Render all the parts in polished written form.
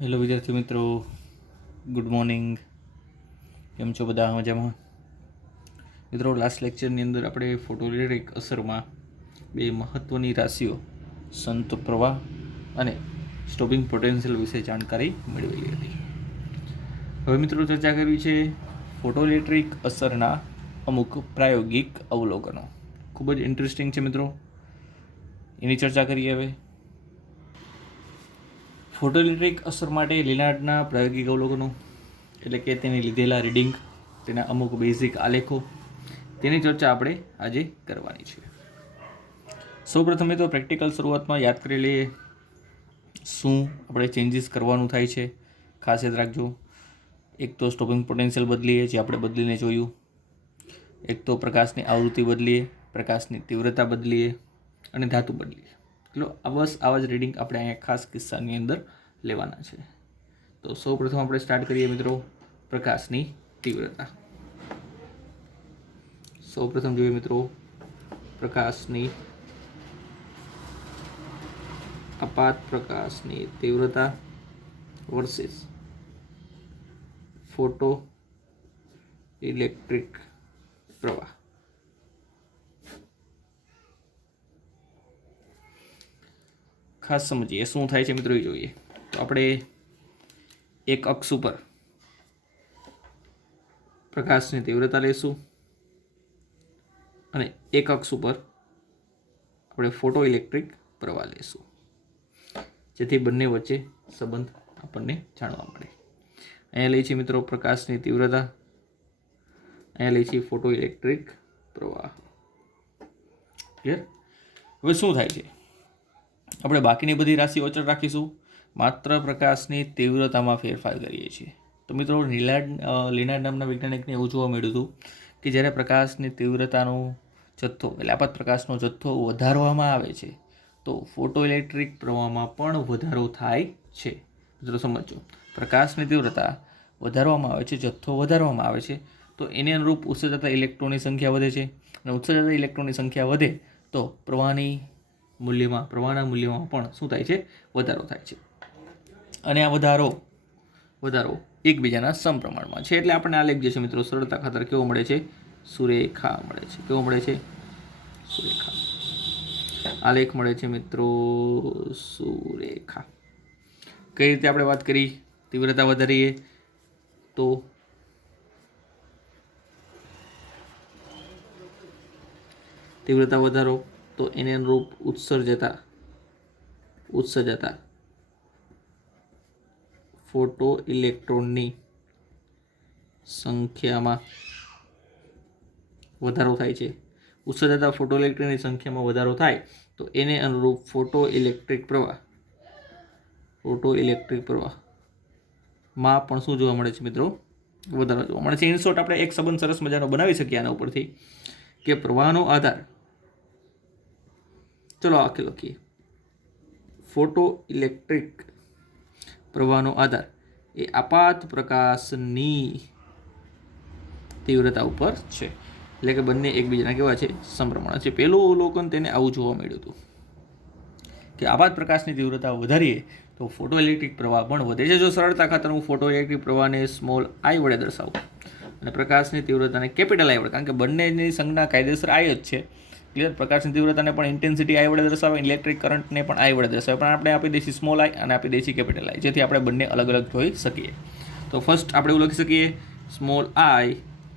Hello વિદ્યાર્થી મિત્રો, good morning. કેમ છો બધા? મજામાં? મિત્રો, લાસ્ટ લેક્ચરની અંદર આપણે ફોટોઇલેક્ટ્રિક અસરમાં બે મહત્ત્વની રાશિઓ સંત પ્રવાહ અને સ્ટોપિંગ પોટેન્શિયલ વિશે જાણકારી મેળવેલી હતી. હવે મિત્રો ચર્ચા કરવી છે ફોટોઇલેક્ટ્રિક અસરના અમુક પ્રાયોગિક અવલોકનો. ખૂબ જ ઇન્ટરેસ્ટિંગ છે મિત્રો, એની ચર્ચા કરીએ. હવે ફોટોઇલેક્ટ્રિક અસર માટે લિનાર્ડના પ્રાયોગિક અવલોકનો એટલે કે તેને લીધેલા રીડિંગ, તેના અમુક બેઝિક આલેખો, તેની ચર્ચા આપણે આજે કરવાની છે. સૌપ્રથમ તો પ્રેક્ટિકલ શરૂઆતમાં યાદ કરી લઈએ શું આપણે ચેન્જીસ કરવાનું થાય છે. ખાસ યાદ રાખજો, એક તો સ્ટોપિંગ પોટેન્શિયલ બદલીએ, જે આપણે બદલીને જોયું. એક તો પ્રકાશની આવૃત્તિ બદલીએ, પ્રકાશની તીવ્રતા બદલીએ અને ધાતુ બદલીએ. એટલે બસ આવા જ રીડિંગ આપણે અહીંયા ખાસ કિસ્સાની અંદર લેવાના છે. તો સૌપ્રથમ આપણે સ્ટાર્ટ કરીએ મિત્રો પ્રકાશની તીવ્રતા. સૌપ્રથમ જોઈએ મિત્રો પ્રકાશની અપાત પ્રકાશની તીવ્રતા વર્સિસ ફોટો ઇલેક્ટ્રિક પ્રવાહ. ખાસ સમજીએ શું થાય છે મિત્રો, એ જોઈએ. તો આપણે એક અક્ષ ઉપર પ્રકાશની તીવ્રતા લઈશું અને એક અક્ષ ઉપર આપણે ફોટો ઇલેક્ટ્રિક પ્રવાહ લઈશું, જેથી બંને વચ્ચે સંબંધ આપણને જાણવા મળે. અહીંયા લઈ છે મિત્રો પ્રકાશની તીવ્રતા, અહીંયા લઈ છે ફોટો ઇલેક્ટ્રિક પ્રવાહ. ક્લિયર? હવે શું થાય છે, આપણે બાકીની બધી રાશિઓ અચળ રાખીશું, માત્ર પ્રકાશની તીવ્રતામાં ફેરફાર કરીએ છીએ. તો મિત્રો લિનાર્ડ નામના વૈજ્ઞાનિકને એવું જોવા મળ્યું હતું કે જ્યારે પ્રકાશની તીવ્રતાનો જથ્થો એટલે આપાત પ્રકાશનો જથ્થો વધારવામાં આવે છે તો ફોટો ઇલેક્ટ્રિક પ્રવાહમાં પણ વધારો થાય છે. મિત્રો સમજો, પ્રકાશની તીવ્રતા વધારવામાં આવે છે, જથ્થો વધારવામાં આવે છે, તો એને અનુરૂપ ઉત્સર્જાતા ઇલેક્ટ્રોનની સંખ્યા વધે છે, અને ઉત્સર્જાતા ઇલેક્ટ્રોનની સંખ્યા વધે તો પ્રવાહના મૂલ્યમાં પણ શું થાય છે? વધારો થાય છે. અને આ વધારો એકબીજાના સમપ્રમાણમાં છે. એટલે આપણને આલેખ જે છે મિત્રો સરળતા ખાતર કેવો મળે છે? સુરેખા મળે છે. કેવો મળે છે? સુરેખા. આલેખ મળે છે મિત્રો સુરેખા. કઈ રીતે આપણે વાત કરી? તીવ્રતા વધારીએ તો તીવ્રતા વધારો તો એને અનુરૂપ ઉત્સર્જાતા ફોટો ઇલેક્ટ્રોનની સંખ્યામાં વધારો થાય છે. ઉત્સર્જાતા ફોટો ઇલેક્ટ્રોનની સંખ્યામાં વધારો થાય તો એને અનુરૂપ ફોટો ઇલેક્ટ્રિક પ્રવાહમાં પણ શું જોવા મળે છે મિત્રો? વધારો જોવા મળે છે. ઇન શોર્ટ આપણે એક સંબંધ સરસ મજાનો બનાવી શકીએ આના ઉપરથી કે પ્રવાહનો આધાર, ચલો આખે લખીએ, ફોટો ઇલેક્ટ્રિક પ્રવાહનો આધાર એ આપાત પ્રકાશની તીવ્રતા ઉપર છે. એટલે કે બંને એકબીજાના કેવા છે? સમપ્રમાણ છે. પહેલું અવલોકન તેને આવું જોવા મળ્યું હતું કે આપાત પ્રકાશની તીવ્રતા વધારીએ તો ફોટો ઇલેક્ટ્રિક પ્રવાહ પણ વધે છે. જો સરળતા ખાતર હું ફોટો ઇલેક્ટ્રિક પ્રવાહને સ્મોલ આઈ વડે દર્શાવું અને પ્રકાશની તીવ્રતાને કેપિટલ આઈ વડે, કારણ કે બંનેની સંજ્ઞા કાયદેસર આઈ જ છે. ક્લિયર? પ્રકાશની તીવ્રતાને પણ ઇન્ટેન્સિટી આઈ વડે દર્શાવે, ઇલેક્ટ્રિક કરંટને પણ આઈ વડે દર્શાવે, પણ આપણે આપી દઈશું સ્મોલ આઈ અને આપી દઈશું કેપિટલ આઈ, જેથી આપણે બંને અલગ અલગ જોઈ શકીએ. તો ફર્સ્ટ આપણે એવું લખી શકીએ સ્મોલ આઈ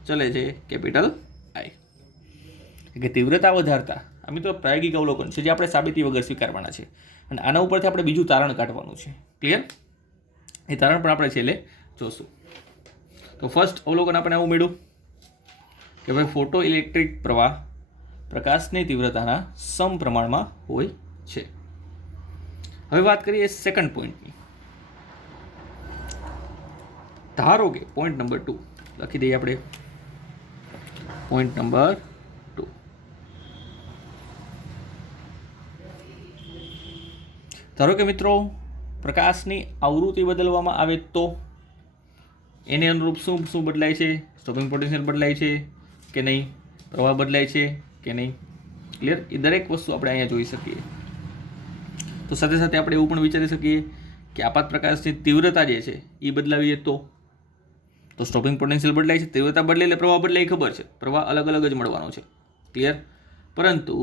ચલે છે કેપિટલ આઈ. કે તીવ્રતા વધારતા આ મિત્રો પ્રાયોગિક અવલોકન છે જે આપણે સાબિતી વગર સ્વીકારવાના છે, અને આના ઉપરથી આપણે બીજું તારણ કાઢવાનું છે. ક્લિયર? એ તારણ પણ આપણે છેલ્લે જોશું. તો ફર્સ્ટ અવલોકન આપણે આવું મળ્યું કે ભાઈ ફોટો ઇલેક્ટ્રિક પ્રવાહ પ્રકાશની તીવ્રતાના સમપ્રમાણમાં હોય છે. હવે વાત કરીએ સેકન્ડ પોઈન્ટની. ધારો કે પોઈન્ટ નંબર 2 લખી દઈએ આપણે. પોઈન્ટ નંબર 2, ધારો કે મિત્રો પ્રકાશની આવૃત્તિ બદલવામાં આવે તો એને અનુરૂપ શું બદલાય છે? સ્ટોપિંગ પોટેન્શિયલ બદલાય છે કે નહીં? પ્રવાહ બદલાય છે કે નહીં? ક્લિયર? એ દરેક વસ્તુ આપણે અહીંયા જોઈ શકીએ. તો સાથે સાથે આપણે એવું પણ વિચારી શકીએ કે આપાત પ્રકાશની તીવ્રતા જે છે એ બદલાવીએ તો સ્ટોપિંગ પોટેન્શિયલ બદલાય છે, તીવ્રતા બદલે એટલે પ્રવાહ બદલાય, ખબર છે, પ્રવાહ અલગ અલગ જ મળવાનો છે, ક્લિયર. પરંતુ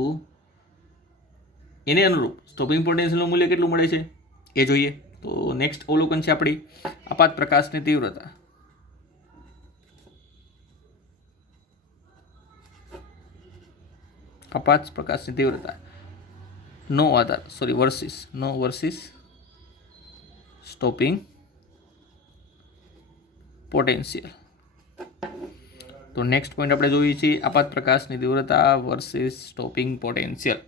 એને અનુરૂપ સ્ટોપિંગ પોટેન્શિયલનું મૂલ્ય કેટલું મળે છે એ જોઈએ. તો નેક્સ્ટ અવલોકન છે આપણી આપાત પ્રકાશની તીવ્રતા. આપાત પ્રકાશની તીવ્રતા વર્સિસ સ્ટોપિંગ પોટેન્શિયલ. તો નેક્સ્ટ પોઈન્ટ આપણે જોઈએ છીએ આપાત પ્રકાશની તીવ્રતા વર્સિસ સ્ટોપિંગ પોટેન્શિયલ.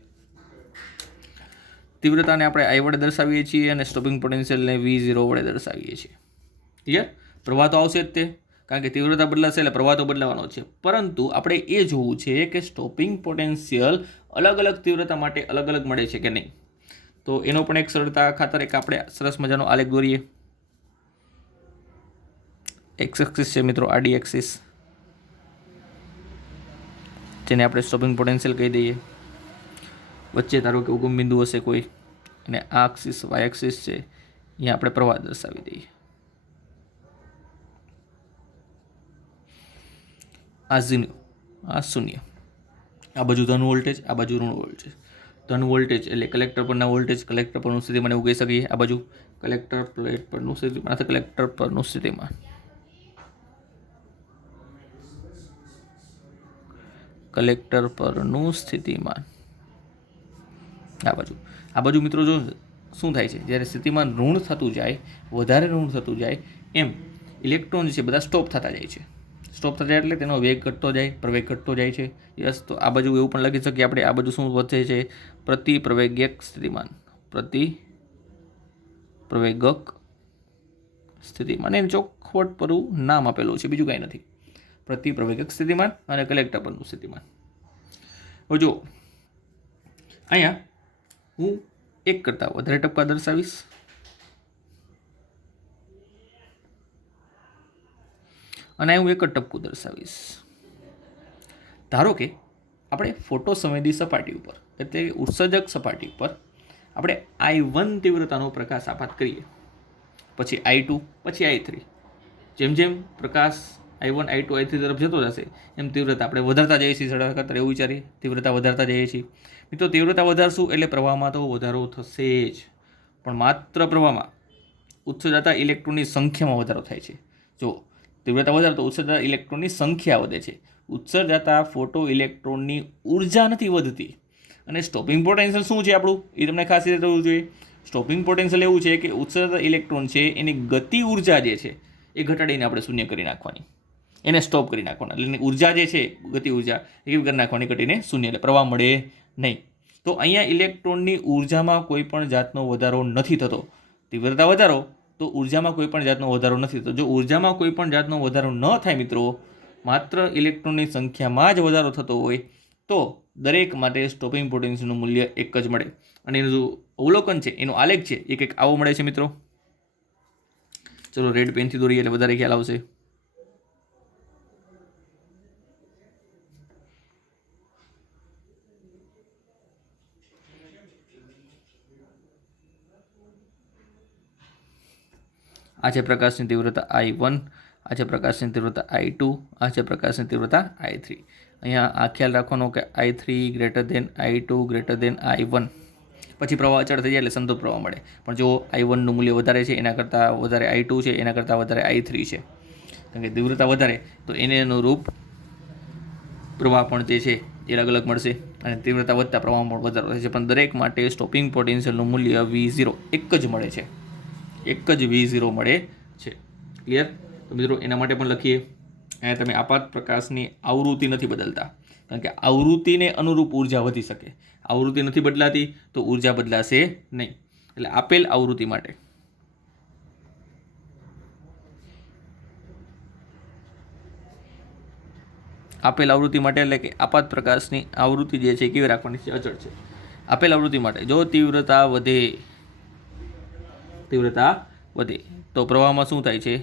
તીવ્રતાને આપણે I વડે દર્શાવીએ છીએ અને સ્ટોપિંગ પોટેન્શિયલને V0 વડે દર્શાવીએ છીએ. ક્લિયર. પ્રવાહ તો આવશે જ તે, કારણ કે તીવ્રતા બદલાશે એટલે પ્રવાહ તો બદલાવાનો છે, પરંતુ આપણે એ જોવું છે કે સ્ટોપિંગ પોટેન્શિયલ અલગ અલગ તીવ્રતા માટે અલગ અલગ મળે છે કે નહીં. તો એનો પણ એક સરળતા ખાતર એક આપણે સરસ મજાનો આલેખ દોરીએ. એક્સ એક્સિસ છે મિત્રો, આડી એક્સિસ, જેને આપણે સ્ટોપિંગ પોટેન્શિયલ કહી દઈએ. વચ્ચે ધારો કે ઉગમ બિંદુ હશે કોઈ, અને આ એક્સિસ વાય એક્સિસ છે, અહીંયા આપણે પ્રવાહ દર્શાવી દઈએ. આ શૂન્ય, આ બાજુ ધન વોલ્ટેજ, આ બાજુ ઋણ વોલ્ટેજ. ધન વોલ્ટેજ એટલે કલેક્ટર પરના વોલ્ટેજ, કલેક્ટર પરનું સ્થિતિમાન એવું કહી શકીએ. આ બાજુ કલેક્ટર પ્લેટ પરનું સ્થિતિમાન અથવા કલેક્ટર પરનું સ્થિતિમાન. કલેક્ટર પરનું સ્થિતિમાન આ બાજુ મિત્રો જો શું થાય છે, જ્યારે સ્થિતિમાન ઋણ થતું જાય, વધારે ઋણ થતું જાય, એમ ઇલેક્ટ્રોન જે છે બધા સ્ટોપ થતા જાય છે. સ્ટોપ થતા જાય એટલે તેનો વેગ ઘટતો જાય, પ્રવેગ ઘટતો જાય છે. યસ. તો આ બાજુ એવું પણ લખી શકીએ આપણે, આ બાજુ શું વધે છે, પ્રતિ પ્રવેગક સ્થિતિમાન. પ્રતિ પ્રવેગક સ્થિતિમાન એને ચોખવટ પરનું નામ આપેલું છે, બીજું કાંઈ નથી. પ્રતિ પ્રવેગક સ્થિતિમાન અને કલેક્ટર પરનું સ્થિતિમાન. હવે જો અહીંયા હું એક કરતાં વધારે ટપકા દર્શાવીશ, અને હું એક જ ટપકું દર્શાવીશ. ધારો કે આપણે ફોટો સંવેદી સપાટી ઉપર એટલે ઉત્સર્જક સપાટી ઉપર આપણે I1 તીવ્રતાનો પ્રકાશ આપાત કરીએ, પછી I2, પછી I3. જેમ જેમ પ્રકાશ I1, I2, I3 તરફ જતો જશે એમ તીવ્રતા આપણે વધારતા જઈએ છીએ. સડા ખાતર એવું વિચારીએ, તીવ્રતા વધારતા જઈએ છીએ. મિત્રો તીવ્રતા વધારશું એટલે પ્રવાહમાં તો વધારો થશે જ, પણ માત્ર પ્રવાહમાં ઉત્સર્જાતા ઇલેક્ટ્રોનની સંખ્યામાં વધારો થાય છે. જો તીવ્રતા વધારે તો ઉત્સર્જાતા ઇલેક્ટ્રોનની સંખ્યા વધે છે. ઉત્સર્જાતા ફોટો ઇલેક્ટ્રોનની ઉર્જા નથી વધતી. અને સ્ટોપિંગ પોટેન્શિયલ શું છે આપણું એ તમને ખાસ રીતે થવું જોઈએ. સ્ટોપિંગ પોટેન્શિયલ એવું છે કે ઉત્સર્જાતા ઇલેક્ટ્રોન છે એની ગતિ ઉર્જા જે છે એ ઘટાડીને આપણે શૂન્ય કરી નાખવાની, એને સ્ટોપ કરી નાખવાના. એટલે એની ઉર્જા જે છે, ગતિ ઉર્જા એ કરી નાખવાની, ઘટીને શૂન્ય, એટલે પ્રવાહ મળે નહીં. તો અહીંયા ઇલેક્ટ્રોનની ઉર્જામાં કોઈ પણ જાતનો વધારો નથી થતો. તીવ્રતા વધારો તો ઉર્જામાં કોઈ પણ જાતનો વધારો નથી થતો. જો ઉર્જામાં કોઈ પણ જાતનો વધારો ન થાય મિત્રો, માત્ર ઇલેક્ટ્રોનની સંખ્યામાં જ વધારો થતો હોય તો દરેક માટે સ્ટોપિંગ પોટેન્શિયલનું મૂલ્ય એક જ મળે. અને એનું જો અવલોકન છે, એનો આલેખ છે, એક એક આવો મળે છે મિત્રો. ચલો રેડ પેનથી દોરીએ એટલે વધારે ખ્યાલ આવશે. આ છે પ્રકાશની તીવ્રતા I1, આ છે પ્રકાશની તીવ્રતા I2, આ છે પ્રકાશની તીવ્રતા I3. અહીંયા આ ખ્યાલ રાખવાનો કે I3 greater than I2 greater than I1. પછી પ્રવાહ અચળ થઈ જાય એટલે સંતૃપ્ત પ્રવાહ મળે. પણ જો I1નું મૂલ્ય વધારે છે, એના કરતાં વધારે I2 છે, એના કરતાં વધારે I3 છે, કારણ કે તીવ્રતા વધારે તો એને અનુરૂપ પ્રવાહ પણ જે છે એ અલગ અલગ મળશે, અને તીવ્રતા વધતા પ્રવાહમાં પણ વધારો થાય છે. પણ દરેક માટે સ્ટોપિંગ પોટેન્શિયલનું મૂલ્ય V0 એક જ મળે છે, એક જ V0 મળે છે. ક્લિયર. તો મિત્રો એના માટે પણ લખીએ. અહીંયા તમે આપાત પ્રકાશની આવૃત્તિ નથી બદલતા, કારણ કે આવૃત્તિને અનુરૂપ ઉર્જા વધી શકે. આવૃત્તિ નથી બદલાતી તો ઉર્જા બદલાશે નહીં. એટલે આપેલ આવૃત્તિ માટે એટલે કે આપાત પ્રકાશની આવૃત્તિ જે છે કેવી રાખવાની છે, અચળ છે. આપેલ આવૃત્તિ માટે જો તીવ્રતા વધે તો પ્રવાહમાં શું થાય છે,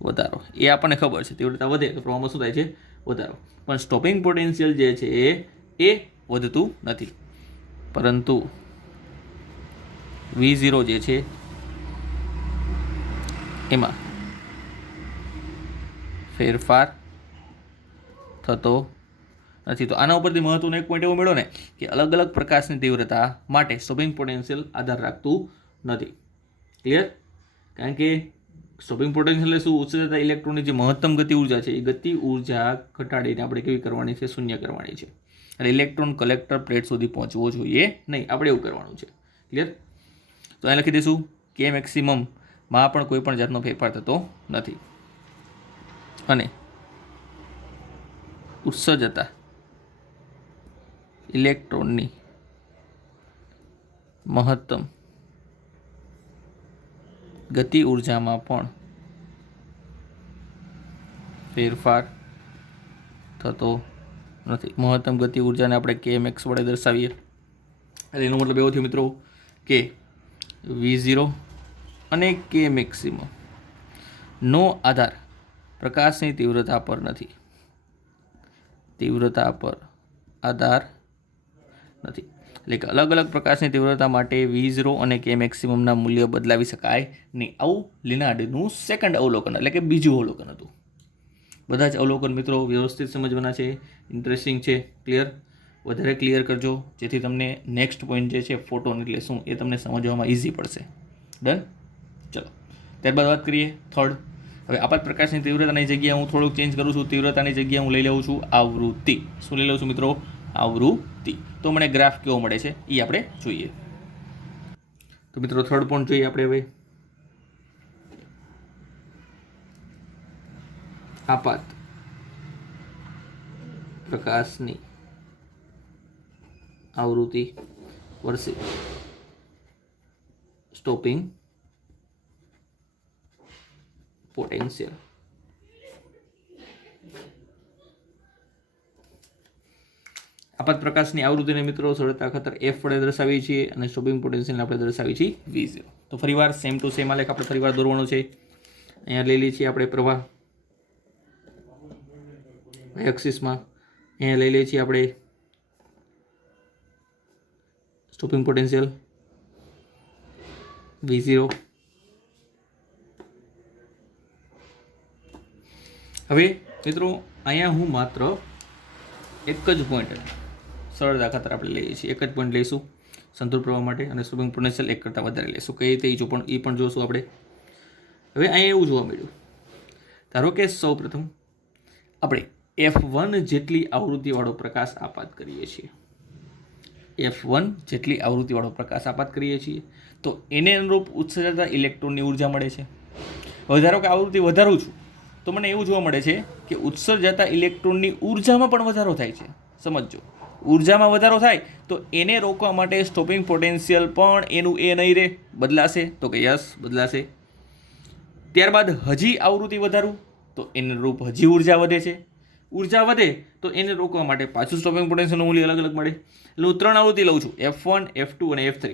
વધારો. એ આપણને ખબર છે, તીવ્રતા વધે તો પ્રવાહમાં શું થાય છે, વધારો. પણ સ્ટોપિંગ પોટેન્શિયલ જે છે એ વધતું નથી, પરંતુ V0 જે છે એમાં ફેરફાર થતો નથી. તો આના ઉપરથી મહત્વનો એક પોઈન્ટ એવો મળ્યો ને કે અલગ અલગ પ્રકાશની તીવ્રતા માટે સ્ટોપિંગ પોટેન્શિયલ આધાર રાખતું નથી. ક્લિયર? કારણ કે સ્ટોપિંગ પોટેન્શિયલ શું, ઉત્સર્જતા ઇલેક્ટ્રોનની જે મહત્તમ ગતિ ઉર્જા છે એ ગતિ ઉર્જા ઘટાડીને આપણે કેવી કરવાની છે, શૂન્ય કરવાની છે. એટલે ઇલેક્ટ્રોન કલેક્ટર પ્લેટ સુધી પહોંચવો જોઈએ નહીં, આપણે એવું કરવાનું છે. ક્લિયર? તો અહીં લખી દઈશું કે મેક્સિમમમાં પણ કોઈ પણ જાતનો ફેરફાર થતો નથી અને ઉત્સર્જતા ઇલેક્ટ્રોનની મહત્તમ ગતિ ઉર્જામાં પણ ફેરફાર થતો નથી. મહત્તમ ગતિ ઉર્જાને આપણે KMX વડે દર્શાવીએ. એટલે એનો મતલબ એવો થયો મિત્રો કે V0 અને K મેક્સિમમ નો આધાર પ્રકાશની તીવ્રતા પર નથી, તીવ્રતા પર આધાર નથી. એટલે કે અલગ અલગ પ્રકાશની તીવ્રતા માટે V0 અને K મેક્સિમમના મૂલ્ય બદલાવી શકાય નહીં. આવું લિનાર્ડનું સેકન્ડ અવલોકન એટલે કે બીજું અવલોકન હતું. બધા જ અવલોકન મિત્રો વ્યવસ્થિત સમજવાના છે, ઇન્ટરેસ્ટિંગ છે. ક્લિયર? વધારે ક્લિયર કરજો જેથી તમને નેક્સ્ટ પોઈન્ટ જે છે ફોટોન એટલે શું એ તમને સમજવામાં ઇઝી પડશે. ડન? ચલો ત્યારબાદ વાત કરીએ થર્ડ. હવે આપાત પ્રકાશની તીવ્રતાની જગ્યાએ હું થોડુંક ચેન્જ કરું છું. તીવ્રતાની જગ્યાએ હું લઈ લઉં છું આવૃત્તિ. શું લઈ લઉં છું મિત્રો? આવૃત્તિ. તો મને ગ્રાફ કેવો મળે છે એ આપણે જોઈએ. તો મિત્રો થર્ડ પોઈન્ટ જોઈએ આપણે હવે. આપાત પ્રકાશની આવૃત્તિ વર્સિસ સ્ટોપિંગ પોટેન્શિયલ. આપાત પ્રકાશની આવૃત્તિને મિત્રો સરળતા ખાતર F વડે દર્શાવીએ છીએ અને સ્ટોપિંગ પોટેન્શિયલને આપણે દર્શાવીએ છીએ V0. તો ફરીવાર સેમ ટુ સેમ આલેખ આપણે ફરીવાર દોરવાનો છે. અહીંયા લઈ લઈએ છીએ આપણે પ્રવાહ એક્સિસમાં, અહીંયા લઈ લઈએ છીએ આપણે સ્ટોપિંગ પોટેન્શિયલ V0. હવે મિત્રો અહીંયા હું માત્ર એક જ પોઈન્ટ સરળતા ખાતર આપણે લઈએ છીએ, એક જ પોઈન્ટ લઈશું સંતુલ પ્રવાહ માટે અને સ્ટોપિંગ પોટેન્શિયલ એક કરતાં વધારે લઈશું. કઈ રીતે એ પણ જોશું આપણે. હવે અહીંયા એવું જોવા મળ્યું, ધારો કે સૌ પ્રથમ આપણે F1 જેટલી આવૃત્તિવાળો પ્રકાશ આપાત કરીએ છીએ, F1 જેટલી આવૃત્તિવાળો પ્રકાશ આપાત કરીએ છીએ તો એને અનુરૂપ ઉત્સર્જતા ઇલેક્ટ્રોનની ઉર્જા મળે છે. હવે ધારો કે આવૃત્તિ વધારું છું તો મને એવું જોવા મળે છે કે ઉત્સર્જતા ઇલેક્ટ્રોનની ઉર્જામાં પણ વધારો થાય છે. સમજો, ઉર્જામાં વધારો થાય તો એને રોકવા માટે સ્ટોપિંગ પોટેન્શિયલ પણ એનું એ નહીં રહે, બદલાશે. તો કે યસ બદલાશે. ત્યારબાદ હજી આવૃત્તિ વધારું તો એને રૂપ હજી ઉર્જા વધે છે. ઉર્જા વધે તો એને રોકવા માટે પાછું સ્ટોપિંગ પોટેન્શિયલનું મૂલ્ય અલગ અલગ મળે. એટલે હું 3 આવૃત્તિ લઉં છું, F1, F2 અને F3.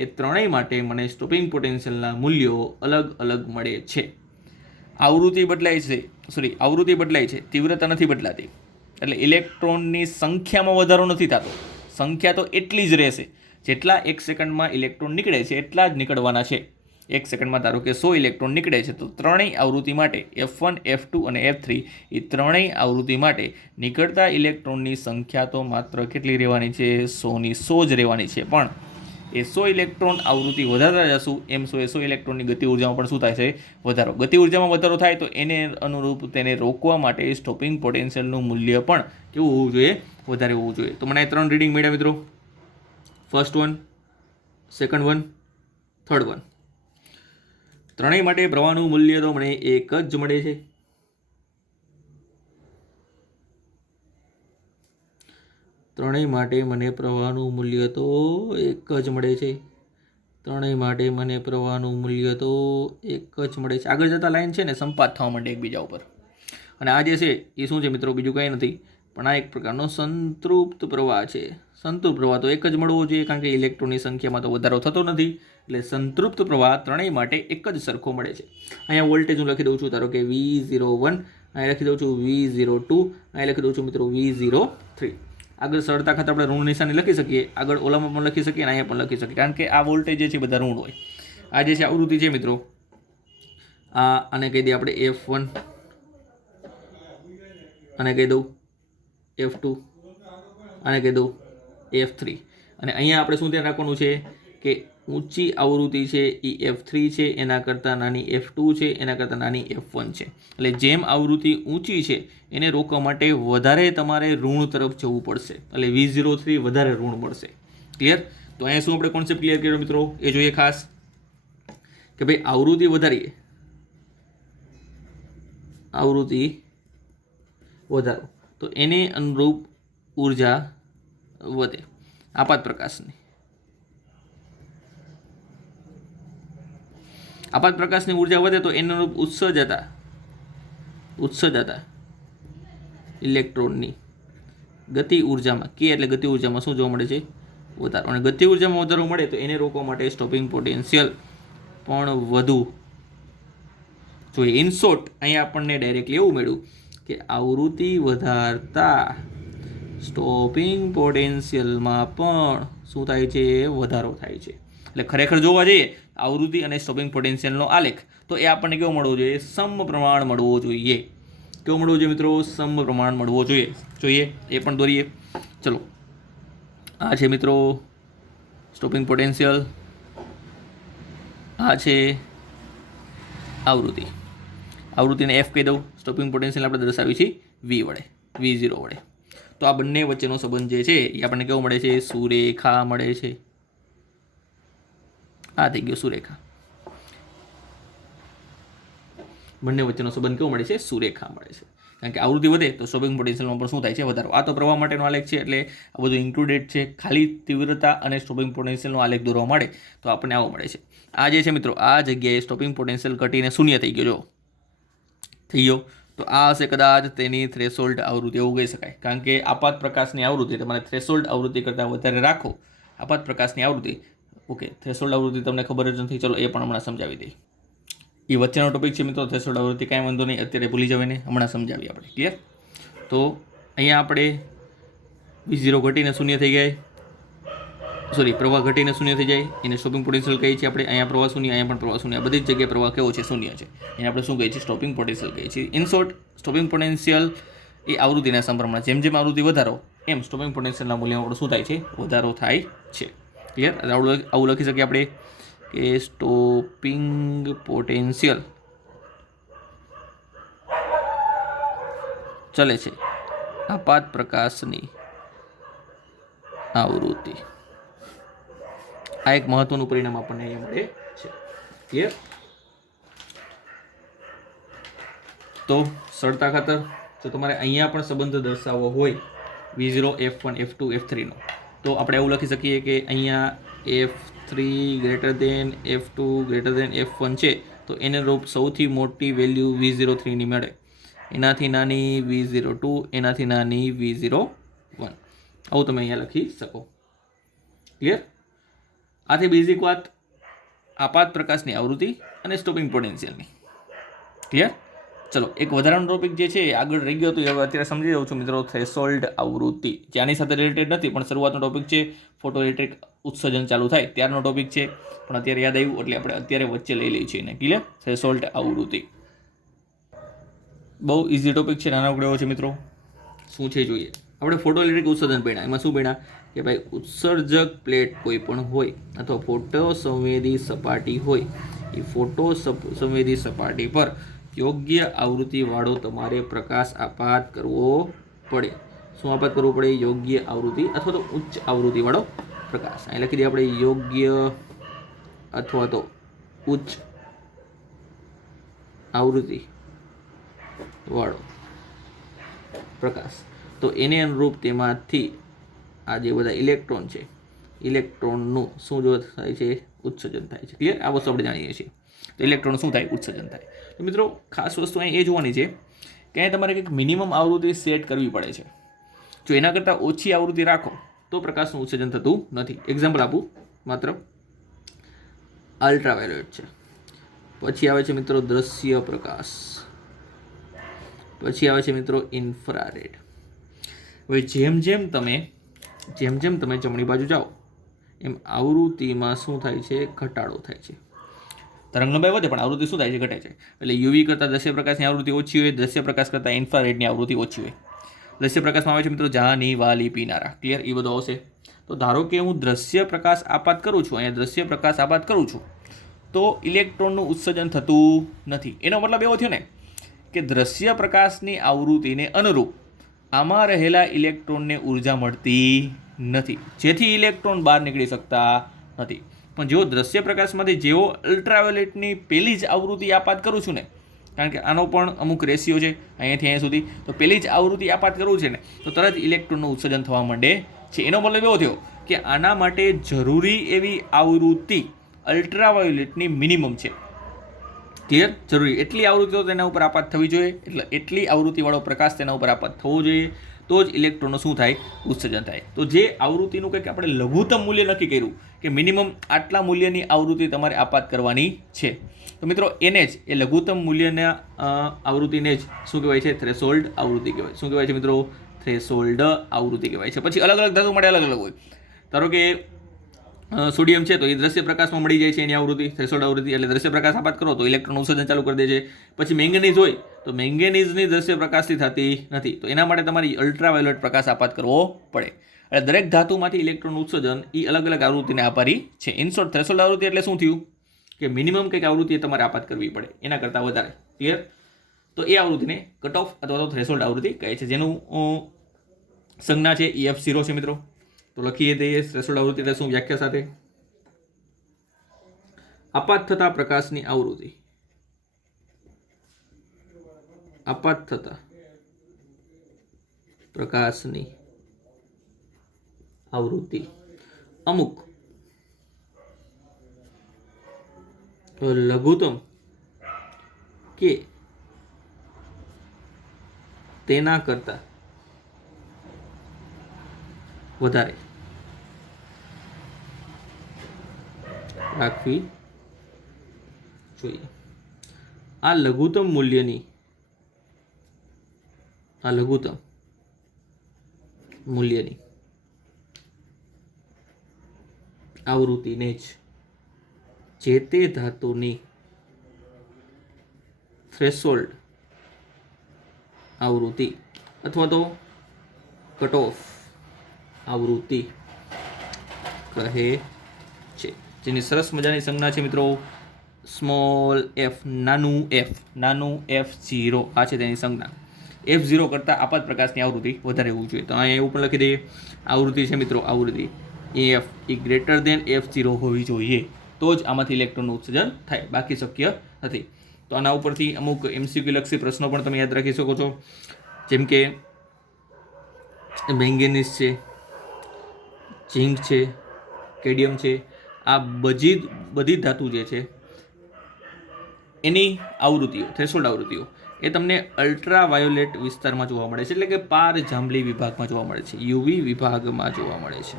એ ત્રણેય માટે મને સ્ટોપિંગ પોટેન્શિયલના મૂલ્યો અલગ અલગ મળે છે. આવૃત્તિ બદલાય છે, તીવ્રતા નથી બદલાતી. એટલે ઇલેક્ટ્રોનની સંખ્યામાં વધારો નથી થતો, સંખ્યા તો એટલી જ રહેશે. જેટલા એક સેકન્ડમાં ઇલેક્ટ્રોન નીકળે છે એટલા જ નીકળવાના છે. એક સેકન્ડમાં ધારો કે 100 ઇલેક્ટ્રોન નીકળે છે તો ત્રણેય આવૃત્તિ માટે F1, F2 અને F3 એ ત્રણેય આવૃત્તિ માટે નીકળતા ઇલેક્ટ્રોનની સંખ્યા તો માત્ર કેટલી રહેવાની છે? 100ની 100 જ રહેવાની છે. પણ એ 100 ઇલેક્ટ્રોન આવૃત્તિ વધારતા જશું એમ 100 ઇલેક્ટ્રોનની ગતિ ઉર્જામાં પણ શું થાય છે? વધારો. ગતિ ઉર્જામાં વધારો થાય તો એને અનુરૂપ તેને રોકવા માટે સ્ટોપિંગ પોટેન્શિયલનું મૂલ્ય પણ કેવું હોવું જોઈએ? વધારે હોવું જોઈએ. તો મને 3 રીડિંગ મળ્યા મિત્રો. First one, second one, third one. ત્રણેય માટે પ્રવાહનું મૂલ્ય તો મને એક જ મળે છે. ત્રણેય માટે મને પ્રવાહનું મૂલ્ય તો એક જ મળે છે. ત્રણેય માટે મને પ્રવાહનું મૂલ્ય તો એક જ મળે છે. આગળ જતા લાઈન છે ને સંપાત થવા માંડે એકબીજા ઉપર. અને આ જે છે એ શું છે મિત્રો? બીજું કંઈ નથી પણ આ એક પ્રકારનો સંતૃપ્ત પ્રવાહ છે. સંતૃપ્ત પ્રવાહ તો એક જ મળવો જોઈએ કારણ કે ઇલેક્ટ્રોનની સંખ્યામાં તો વધારો થતો નથી. એટલે સંતૃપ્ત પ્રવાહ ત્રણેય માટે એક જ સરખો મળે છે. અહીંયા વોલ્ટેજ હું લખી દઉં છું, ધારો કે V01, અહીંયા લખી દઉં છું V02, અહીંયા લખી દઉં છું મિત્રો V03. આગળ સરળતા ખાતર આપણે ઋણ નિશાની લખી શકીએ, આગળ ઓલામાં પણ લખી શકીએ અને અહીંયા પણ લખી શકીએ કારણ કે આ વોલ્ટેજ જે છે બધા ઋણ હોય. આ જે છે આવૃત્તિ છે મિત્રો, આને કહી દઈએ આપણે F1, આને કહી દઉં F2, આને કહી દઉં F3. અને અહીંયા આપણે શું ધ્યાન રાખવાનું છે કે ઊંચી આવૃત્તિ છે એ F3 છે, એના કરતાં નાની F2 છે, એના કરતાં નાની F1 છે. એટલે જેમ આવૃત્તિ ઊંચી છે એને રોકવા માટે વધારે તમારે ઋણ તરફ જવું પડશે, એટલે V03 વધારે ઋણ મળશે. ક્લિયર? તો અહીંયા શું આપણે કોન્સેપ્ટ ક્લિયર કર્યો મિત્રો, એ જોઈએ ખાસ કે ભાઈ આવૃત્તિ વધારીએ, આવૃત્તિ વધારો તો એને અનુરૂપ ઉર્જા વધે આપાત પ્રકાશની. આપાત પ્રકાશની ઉર્જા વધે તો એને અનુરૂપ ઉત્સર્જતા ઇલેક્ટ્રોનની ગતિ ઉર્જામાં, કે એટલે ગતિ ઉર્જામાં શું જોવા મળે છે? વધારો. અને ગતિ ઉર્જામાં વધારો મળે તો એને રોકવા માટે સ્ટોપિંગ પોટેન્શિયલ પણ વધુ જોઈએ. ઇન શોર્ટ અહીંયા આપણને ડાયરેક્ટલી એવું મળ્યું કે આવૃત્તિ વધારતા સ્ટોપિંગ પોટેન્શિયલમાં પણ શું થાય છે? વધારો થાય છે. એટલે ખરેખર જોવા જઈએ આવૃત્તિ અને સ્ટોપિંગ પોટેન્શિયલનો આલેખ તો એ આપણને કેવો મળવો જોઈએ? સમપ્રમાણ મળવો જોઈએ. કેવો મળવો જોઈએ મિત્રો? સમપ્રમાણ મળવો જોઈએ. જોઈએ એ પણ દોરીએ. ચલો, આ છે મિત્રો સ્ટોપિંગ પોટેન્શિયલ, આ છે આવૃત્તિ. આવૃત્તિને F કહી દઉં, સ્ટોપિંગ પોટેન્શિયલ આપણે દર્શાવી છે V વડે, V0 વડે. તો આ બંને વચ્ચેનો સંબંધ જે છે એ આપણને કેવો મળે છે? સુરેખા મળે છે. આ થઈ ગયો સુરેખા. બંને વચ્ચેનો સંબંધ કેવો મળે છે? સુરેખા મળે છે. કારણ કે આવૃત્તિ વધે તો સ્ટોપિંગ પોટેન્શિયલમાં પણ શું થાય છે? વધારો. આ તો પ્રવાહ માટેનો આલેખ છે એટલે આ બધું ઇન્ક્લુડેડ છે. ખાલી તીવ્રતા અને સ્ટોપિંગ પોટેન્શિયલનો આલેખ દોરવા મળે તો આપણને આવો મળે છે. આ જે છે મિત્રો, આ જગ્યાએ સ્ટોપિંગ પોટેન્શિયલ ઘટીને શૂન્ય થઈ ગયો. જો થઈ ગયો તો આ હશે કદાચ તેની થ્રેશોલ્ડ આવૃત્તિ, એવું કહી શકાય. કારણ કે આપાત પ્રકાશની આવૃત્તિ તમારે થ્રેશોલ્ડ આવૃત્તિ કરતાં વધારે રાખો. આપાત પ્રકાશની આવૃત્તિ, ઓકે, થ્રેશોલ્ડ આવૃત્તિ તમને ખબર જ નથી, ચલો એ પણ હમણાં સમજાવી દઈએ. એ વચ્ચેનો ટોપિક છે મિત્રો, થ્રેશોલ્ડ આવૃત્તિ, કાંઈ વાંધો નહીં, અત્યારે ભૂલી જવાને, હમણાં સમજાવીએ આપણે. ક્લિયર? તો અહીંયા આપણે V0 ઘટીને શૂન્ય થઈ જાય, સોરી પ્રવાહ ઘટીને શૂન્ય થઈ જાય, એને સ્ટોપિંગ પોટેન્શિયલ કહીએ છીએ આપણે. અહીંયા પ્રવાહ શૂન્ય, અહીંયા પણ પ્રવાહ શૂન્ય, આ બધી જ જગ્યાએ પ્રવાહ કેવો છે? શૂન્ય છે. એને આપણે શું કહીએ છીએ? સ્ટોપિંગ પોટેન્શિયલ કહીએ છીએ. ઇન શોર્ટ, સ્ટોપિંગ પોટેન્શિયલ એ આવૃત્તિના સમપ્રમાણ, જેમ જેમ આવૃત્તિ વધારો એમ સ્ટોપિંગ પોટેન્શિયલના મૂલ્યમાં શું થાય છે? વધારો થાય છે. ક્લિયર? આવું લખી શકીએ આપણે કે સ્ટોપિંગ પોટેન્શિયલ ચલે છે આપાત પ્રકાશની આવૃત્તિ. આ એક મહત્વનું પરિણામ આપણને અહીંયા મળે છે. ક્લિયર? તો સરળતા ખાતર જો તમારે અહીંયા પણ સંબંધ દર્શાવવો હોય V0, F1, F2, F3 નો, તો આપણે એવું લખી શકીએ કે અહીંયા F3 > F2 > F1 છે તો એને રૂપ સૌથી મોટી વેલ્યુ V03 ની મળે, એનાથી નાની V02, એનાથી નાની V01. આવું તમે અહીંયા લખી શકો. ક્લિયર? આથી બેઝિક વાત આપાત પ્રકાશની આવૃત્તિ અને સ્ટોપિંગ પોટેન્શિયલની. ક્લિયર? ચલો, એક વધારાનો ટોપિક જે છે આગળ રહી ગયો હતો, હવે અત્યારે સમજી જાઉં છું મિત્રો, થ્રેશોલ્ડ આવૃત્તિ. જેની સાથે રિલેટેડ નથી પણ શરૂઆતનો ટોપિક છે. ફોટો ઇલેક્ટ્રિક ઉત્સર્જન ચાલુ થાય ત્યારનો ટોપિક છે, પણ અત્યારે યાદ આવ્યું એટલે આપણે અત્યારે વચ્ચે લઈ લઈએ છીએ એને. ક્લિયર? થ્રેશોલ્ડ આવૃત્તિ બહુ ઇઝી ટોપિક છે, નાનકડો છે મિત્રો. શું છે જોઈએ. આપણે ફોટો ઇલેક્ટ્રિક ઉત્સર્જન ભણ્યા. એમાં શું ભણ્યા કે ભાઈ ઉત્સર્જક પ્લેટ કોઈ પણ હોય અથવા ફોટો સંવેદી સપાટી હોય, એ ફોટો સંવેદી સપાટી પર યોગ્ય આવૃત્તિવાળો તમારે પ્રકાશ આપાત કરવો પડે. શું આપાત કરવો પડે? યોગ્ય આવૃત્તિ અથવા તો ઉચ્ચ આવૃત્તિવાળો પ્રકાશ. અહીં લખી દઈએ આપણે યોગ્ય અથવા તો ઉચ્ચ આવૃત્તિવાળો પ્રકાશ. તો એને અનુરૂપ તેમાંથી આ જે બધા ઇલેક્ટ્રોન છે, ઇલેક્ટ્રોનનું શું જો થાય છે? ઉત્સર્જન થાય છે. ક્લિયર? આ વસ્તુ આપણે જાણીએ છીએ. તો ઇલેક્ટ્રોન શું થાય? ઉત્સર્જન થાય. તો મિત્રો ખાસ વસ્તુ અહીં એ જોવાની છે કે અહીં તમારે કંઈક મિનિમમ આવૃત્તિ સેટ કરવી પડે છે. જો એના કરતાં ઓછી આવૃત્તિ રાખો તો પ્રકાશનું ઉત્સર્જન થતું નથી. એક્ઝામ્પલ આપું માત્ર, અલ્ટ્રાવાયોલેટ છે, પછી આવે છે મિત્રો દ્રશ્ય પ્રકાશ, પછી આવે છે મિત્રો ઇન્ફ્રારેડ. હવે જેમ જેમ તમે જમણી બાજુ જાઓ એમ આવૃત્તિમાં શું થાય છે? ઘટાડો થાય છે. તરંગ લંબાઈ વધે પણ આવૃત્તિ શું થાય છે? ઘટે છે. એટલે યુવી કરતાં દ્રશ્ય પ્રકાશની આવૃત્તિ ઓછી હોય, દ્રશ્ય પ્રકાશ કરતાં ઇન્ફ્રારેડની આવૃત્તિ ઓછી હોય. દ્રશ્ય પ્રકાશમાં આવે છે મિત્રો જાની, વાલી, પીનારા. ક્લિયર? એ બધું આવશે. તો ધારો કે હું દ્રશ્ય પ્રકાશ આપાત કરું છું, અહીંયા દ્રશ્ય પ્રકાશ આપાત કરું છું, તો ઇલેક્ટ્રોનનું ઉત્સર્જન થતું નથી. એનો મતલબ એવો થયો ને કે દ્રશ્ય પ્રકાશની આવૃત્તિને અનુરૂપ આમાં રહેલા ઇલેક્ટ્રોનને ઉર્જા મળતી નથી, જેથી ઇલેક્ટ્રોન બહાર નીકળી શકતા નથી. પણ જો દ્રશ્ય પ્રકાશમાંથી જેવો અલ્ટ્રાવાયોલેટની પહેલી જ આવૃત્તિ આપાત કરું છું ને, કારણ કે આનો પણ અમુક રેશિયો છે અહીંયાથી અહીંયા સુધી, તો પહેલી જ આવૃત્તિ આપાત કરવું છે ને, તો તરત ઇલેક્ટ્રોનનું ઉત્સર્જન થવા માંડે છે. એનો મતલબ એવો થયો કે આના માટે જરૂરી એવી આવૃત્તિ અલ્ટ્રાવાયોલેટની મિનિમમ છે. ક્લિયર? જરૂરી એટલી આવૃત્તિઓ તેના ઉપર આપાત થવી જોઈએ, એટલે એટલી આવૃત્તિવાળો પ્રકાશ તેના ઉપર આપાત થવો જોઈએ, તો જ ઇલેક્ટ્રોનનું શું થાય? ઉત્સર્જન થાય. તો જે આવૃત્તિનું કંઈક આપણે લઘુત્તમ મૂલ્ય નક્કી કર્યું કે મિનિમમ આટલા મૂલ્યની આવૃત્તિ તમારે આપાત કરવાની છે, તો મિત્રો એને જ એ લઘુત્તમ મૂલ્યના આવૃત્તિને જ શું કહેવાય છે? થ્રેશોલ્ડ આવૃત્તિ કહેવાય. શું કહેવાય છે મિત્રો? થ્રેશોલ્ડ આવૃત્તિ કહેવાય છે. પછી અલગ અલગ ધાતુ માટે અલગ અલગ હોય. ધારો કે સોડિયમ છે તો એ દ્રશ્ય પ્રકાશમાં મળી જાય છે એની આવૃત્તિ, થ્રેશોલ્ડ આવૃત્તિ. એટલે દ્રશ્ય પ્રકાશ આપાત કરો તો ઇલેક્ટ્રોન ઉત્સર્જન ચાલુ કરી દે છે. પછી મેંગેનીઝ હોય તો મેંગેનીઝની દ્રશ્ય પ્રકાશથી થતી નથી, તો એના માટે તમારે અલ્ટ્રાવાયોલેટ પ્રકાશ આપાત કરવો પડે. એટલે દરેક ધાતુમાંથી ઇલેક્ટ્રોન ઉત્સર્જન એ અલગ અલગ આવૃત્તિને આભારી છે. ઇન શોર્ટ, થ્રેશોલ્ડ આવૃત્તિ એટલે શું થયું કે મિનિમમ કંઈક આવૃત્તિ તમારે આપાત કરવી પડે એના કરતાં વધારે. ક્લિયર? તો એ આવૃત્તિને કટ ઓફ અથવા તો થ્રેશોલ્ડ આવૃત્તિ કહે છે, જેનું સંજ્ઞા છે EF0 છે મિત્રો. તો લખીએ દઈએ થ્રેશોલ્ડ આવૃત્તિ એટલે શું? વ્યાખ્યા સાથે આપાત થતા પ્રકાશની આવૃત્તિ, આપાત થતા પ્રકાશની આવૃત્તિ અમુક લઘુત્તમ કે તેના કરતા વધારે રાખવી જોઈએ. આ લઘુત્તમ મૂલ્યની આવૃત્તિને જ જે તે ધાતુની થ્રેશોલ્ડ આવૃત્તિ અથવા તો કટ ઓફ આવૃત્તિ કહે છે, જેની સરસ મજાની સંજ્ઞા છે મિત્રો સ્મોલ f, નાનું f0. આ છે તેની સંજ્ઞા. F0 કરતાં આપાત પ્રકાશની આવૃત્તિ વધારે હોવી જોઈએ. તો અહીંયા એવું પણ લખી દઈએ, આવૃત્તિ છે મિત્રો, આવૃત્તિ EF એ ગ્રેટર દેન F0 હોવી જોઈએ, તો જ આમાંથી ઇલેક્ટ્રોનનું ઉત્સર્જન થાય, બાકી શક્ય નથી. તો આના ઉપરથી અમુક MCQ લક્ષી પ્રશ્નો પણ તમે યાદ રાખી શકો છો, જેમ કે મેંગેનીઝ છે, ઝિંક છે, કેડિયમ છે, આ બધી ધાતુ જે છે એની આવૃત્તિઓ, થ્રેશોલ્ડ આવૃત્તિઓ એ તમને અલ્ટ્રાવાયોલેટ વિસ્તારમાં જોવા મળે છે, એટલે કે પાર જાંબલી વિભાગમાં જોવા મળે છે, યુવી વિભાગમાં જોવા મળે છે.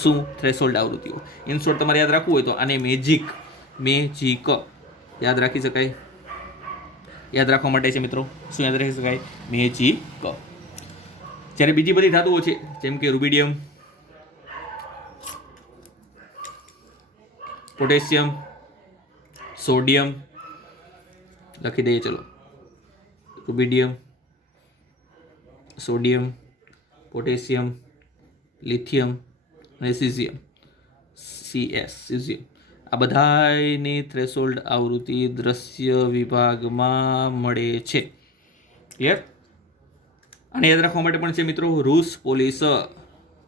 શું? થ્રેશોલ્ડ આવૃત્તિઓ. ઇન શોર્ટ તમારે યાદ રાખવું હોય તો આને મેજિક યાદ રાખી શકાય. યાદ રાખવા માટે છે મિત્રો, શું યાદ રાખી શકાય? મેજિક. જ્યારે બીજી બધી ધાતુઓ છે જેમ કે રૂબિડિયમ, પોટેશિયમ, સોડિયમ, લખી દઈએ ચલો, રૂબિડિયમ, સોડિયમ, પોટેશિયમ, લિથિયમ અને સીઝિયમ, સીઝિયમ, આ બધાની થ્રેશોલ્ડ આવૃત્તિ દ્રશ્ય વિભાગમાં મળે છે. ક્લિયર? આને યાદ રાખવા માટે પણ છે મિત્રો રૂસ પોલિસ,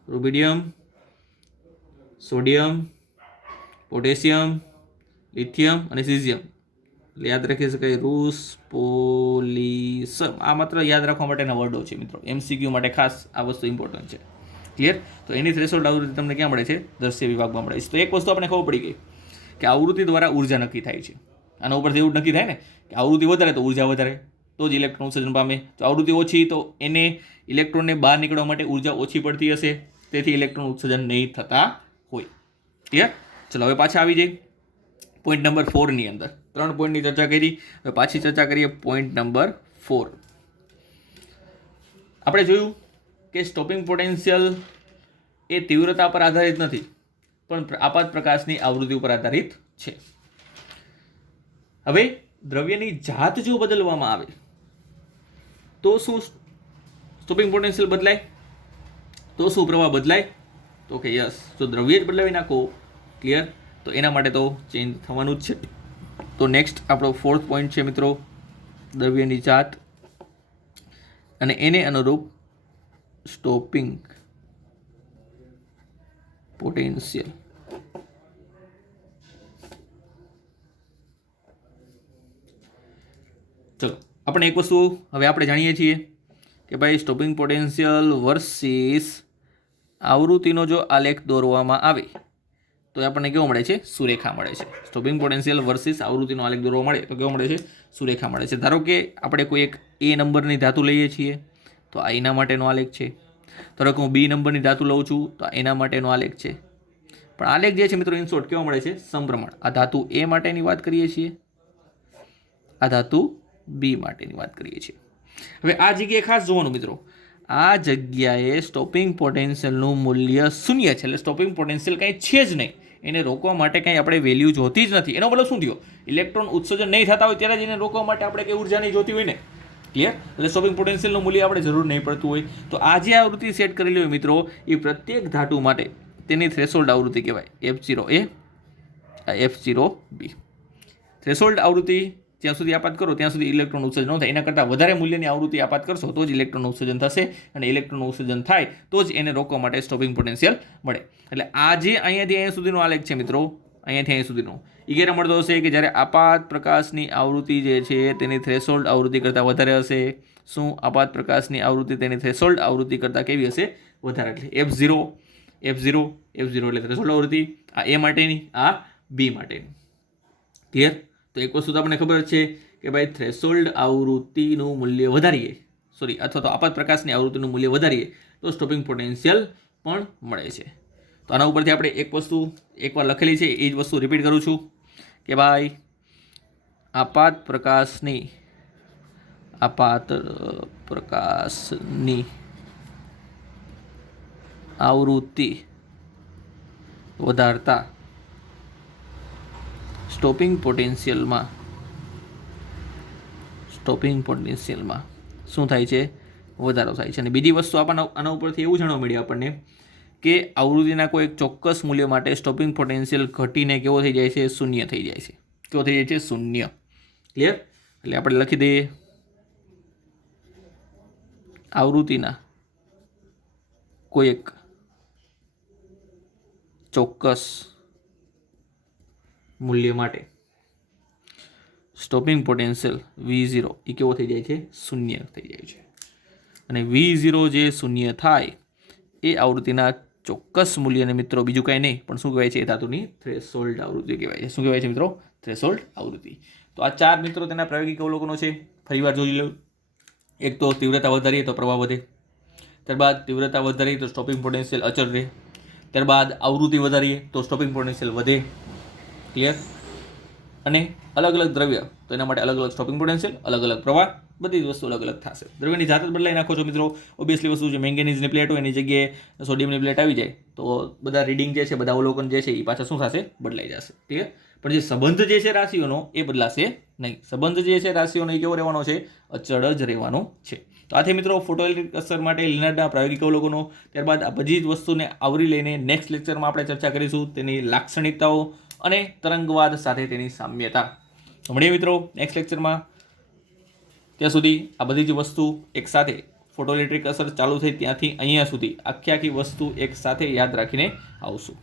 રૂબિડિયમ, સોડિયમ, પોટેશિયમ, લિથિયમ અને સીઝિયમ. એટલે યાદ રાખી શકાય રૂસ પોલિસ. આ માત્ર યાદ રાખવા માટેના વર્ડો છે મિત્રો, MCQ માટે ખાસ આ વસ્તુ ઇમ્પોર્ટન્ટ છે. ક્લિયર? તો એની થ્રેશોલ્ડ આવૃત્તિ તમને ક્યાં મળે છે? દ્રશ્ય વિભાગમાં મળે છે. તો એક વસ્તુ આપણે ખબર પડી ગઈ કે આવૃત્તિ દ્વારા ઉર્જા નક્કી થાય છે. આના ઉપરથી એવું નક્કી થાય ને કે આવૃત્તિ વધારે તો ઉર્જા વધારે, તો જ ઇલેક્ટ્રોન ઉત્સર્જન પામે. તો આવૃત્તિ ઓછી તો એને ઇલેક્ટ્રોનને બહાર નીકળવા માટે ઉર્જા ઓછી પડતી હશે, તેથી ઇલેક્ટ્રોન ઉત્સર્જન નહીં થતા હોય. ક્લિયર? ચલો હવે પાછા આવી જઈએ પોઈન્ટ નંબર 4 ની અંદર. 3 પોઈન્ટની ચર્ચા કરી, હવે પાછી ચર્ચા કરીએ પોઈન્ટ નંબર 4. આપણે જોયું કે સ્ટોપિંગ પોટેન્શિયલ એ તીવ્રતા પર આધારિત નથી, પણ આપાત પ્રકાશની આવૃત્તિ ઉપર આધારિત છે. હવે દ્રવ્યની જાત જો બદલવામાં આવે તો શું સ્ટોપિંગ પોટેન્શિયલ બદલાય? તો શું પ્રવાહ બદલાય? તો કે યસ, જો દ્રવ્ય જ બદલાવી નાખો, ક્લિયર, તો એના માટે તો ચેન્જ થવાનું જ છે. તો નેક્સ્ટ આપણો 4th પોઈન્ટ છે મિત્રો, દ્રવ્યની જાત અને એને અનુરૂપ સ્ટોપિંગ પોટેન્શિયલ. ચલો આપણે એક વસ્તુ હવે આપણે જાણીએ છીએ કે ભાઈ સ્ટોપિંગ પોટેન્શિયલ વર્સિસ આવૃત્તિનો જો આલેખ દોરવામાં આવે તો આપણને કેવો મળે છે? સુરેખા મળે છે. સ્ટોપિંગ પોટેન્શિયલ વર્સિસ આવૃત્તિનો આલેખ દોરવા મળે તો કેવો મળે છે? સુરેખા મળે છે. ધારો કે આપણે કોઈ એક એ નંબરની ધાતુ લઈએ છીએ તો આ એના માટેનો આલેખ છે. ધારો કે હું બી નંબરની ધાતુ લઉં છું તો આ એના માટેનો આલેખ છે. પણ આલેખ જે છે મિત્રો ઇન શોર્ટ કેવો મળે છે? સમપ્રમાણ. આ ધાતુ એ માટેની વાત કરીએ છીએ, આ ધાતુ બી માટેની વાત કરીએ છીએ. હવે આ જગ્યાએ ખાસ જોવાનું મિત્રો, આ જગ્યાએ સ્ટોપિંગ પોટેન્શિયલનું મૂલ્ય શૂન્ય છે, એટલે સ્ટોપિંગ પોટેન્શિયલ કંઈ છે જ નહીં. એને રોકવા માટે કંઈ આપણે વેલ્યુ જોતી જ નથી. એનો મતલબ શું થયો? ઇલેક્ટ્રોન ઉત્સર્જન નહીં થતા હોય ત્યારે જ એને રોકવા માટે આપણે કંઈ ઉર્જા નહીં જોતી હોય ને, ક્લિયર? એટલે સ્ટોપિંગ પોટેન્શિયલનું મૂલ્ય આપણે જરૂર નહીં પડતું હોય. તો આ જે આવૃત્તિ સેટ કરેલી હોય મિત્રો, એ પ્રત્યેક ધાતુ માટે તેની થ્રેશોલ્ડ આવૃત્તિ કહેવાય, F0A, F0B. થ્રેશોલ્ડ આવૃત્તિ જ્યાં સુધી આપાત કરો ત્યાં સુધી ઇલેક્ટ્રોન ઉત્સર્જન ન થાય. એના કરતાં વધારે મૂલ્યની આવૃત્તિ આપાત કરશો તો જ ઇલેક્ટ્રોન ઉત્સર્જન થશે, અને ઇલેક્ટ્રોન ઉત્સર્જન થાય તો જ એને રોકવા માટે સ્ટોપિંગ પોટેન્શિયલ મળે. એટલે આ જે અહીંયાથી અહીંયા સુધીનો આલેખ છે મિત્રો, અહીંયાથી અહીંયા સુધીનો, એ ક્યારે મળતો હશે કે જ્યારે આપાત પ્રકાશની આવૃત્તિ જે છે તેની થ્રેશોલ્ડ આવૃત્તિ કરતાં વધારે હશે. શું? આપાત પ્રકાશની આવૃત્તિ તેની થ્રેશોલ્ડ આવૃત્તિ કરતાં કેવી હશે? વધારે. એટલે F0 એટલે થ્રેશોલ્ડ આવૃત્તિ, આ એ માટેની, આ બી માટેની. ક્લિયર? તો એક વસ્તુ તો આપણને ખબર છે કે ભાઈ થ્રેશોલ્ડ આવૃત્તિનું મૂલ્ય વધારીએ, અથવા તો આપાત પ્રકાશની આવૃત્તિનું મૂલ્ય વધારીએ તો સ્ટોપિંગ પોટેન્શિયલ પણ મળે છે. તો આના ઉપરથી આપણે એક વસ્તુ એકવાર લખેલી છે, એ જ વસ્તુ રિપીટ કરું છું કે ભાઈ આપાત પ્રકાશની આવૃત્તિ વધારતા સ્ટોપિંગ પોટેન્શિયલમાં શું થાય છે? વધારો થાય છે. અને બીજી વસ્તુ આપણને આના ઉપરથી એવું જાણવા મળ્યું આપણને કે આવૃત્તિના કોઈ એક ચોક્કસ મૂલ્ય માટે સ્ટોપિંગ પોટેન્શિયલ ઘટીને કેવો થઈ જાય છે? શૂન્ય થઈ જાય છે. કેવો થઈ જાય છે? શૂન્ય. ક્લિયર? એટલે આપણે લખી દઈએ આવૃત્તિના કોઈ એક ચોક્કસ મૂલ્ય માટે સ્ટોપિંગ પોટેન્શિયલ V0 એ કેવો થઈ જાય છે? શૂન્ય થઈ જાય છે. અને V0 જે શૂન્ય થાય એ આવૃત્તિના ચોક્કસ મૂલ્યને મિત્રો બીજું કાંઈ નહીં પણ શું કહેવાય છે? એ ધાતુની થ્રેશોલ્ડ આવૃત્તિ કહેવાય છે. શું કહેવાય છે મિત્રો? થ્રેશોલ્ડ આવૃત્તિ. તો આ 4 મિત્રો તેના પ્રાયોગિક અવલોકનો છે. ફરીવાર જોઈ લો. એક તો તીવ્રતા વધારીએ તો પ્રવાહ વધે, ત્યારબાદ તીવ્રતા વધારીએ તો સ્ટોપિંગ પોટેન્શિયલ અચળ રહે, ત્યારબાદ આવૃત્તિ વધારીએ તો સ્ટોપિંગ પોટેન્શિયલ વધે. ક્લિયર? અને અલગ અલગ દ્રવ્ય તો એના માટે અલગ અલગ સ્ટોપિંગ પોટેન્શિયલ, અલગ અલગ પ્રવાહ, બધી જ વસ્તુ અલગ અલગ થશે. દ્રવ્યની જાત જ બદલાઈ નાખો છો મિત્રો. ઓબ્વિયસલી વસ્તુ છે, મેંગેનીઝની પ્લેટ હોય એની જગ્યાએ સોડિયમની પ્લેટ આવી જાય તો બધા રીડિંગ જે છે, બધા અવલોકન જે છે એ પાછા શું થશે? બદલાઈ જશે. ક્લિયર? પણ જે સંબંધ જે છે રાશિઓનો એ બદલાશે નહીં. સંબંધ જે છે રાશિઓનો એ કેવો રહેવાનો છે? અચળ જ રહેવાનો છે. તો આથી મિત્રો ફોટોઇલેક્ટ્રિક અસર માટે લિનાર્ડના પ્રાયોગિક અવલોકનો, ત્યારબાદ આ બધી જ વસ્તુને આવરી લઈને નેક્સ્ટ લેક્ચરમાં આપણે ચર્ચા કરીશું તેની લાક્ષણિકતાઓ અને તરંગવાદ સાથે તેની સામ્યતા. મળીએ મિત્રો નેક્સ્ટ લેક્ચરમાં. ત્યાં સુધી આ બધી જ વસ્તુ એક સાથે, ફોટોઇલેક્ટ્રિક અસર ચાલુ થઈ ત્યાંથી અહીંયા સુધી આખી વસ્તુ એક સાથે યાદ રાખીને આવશું.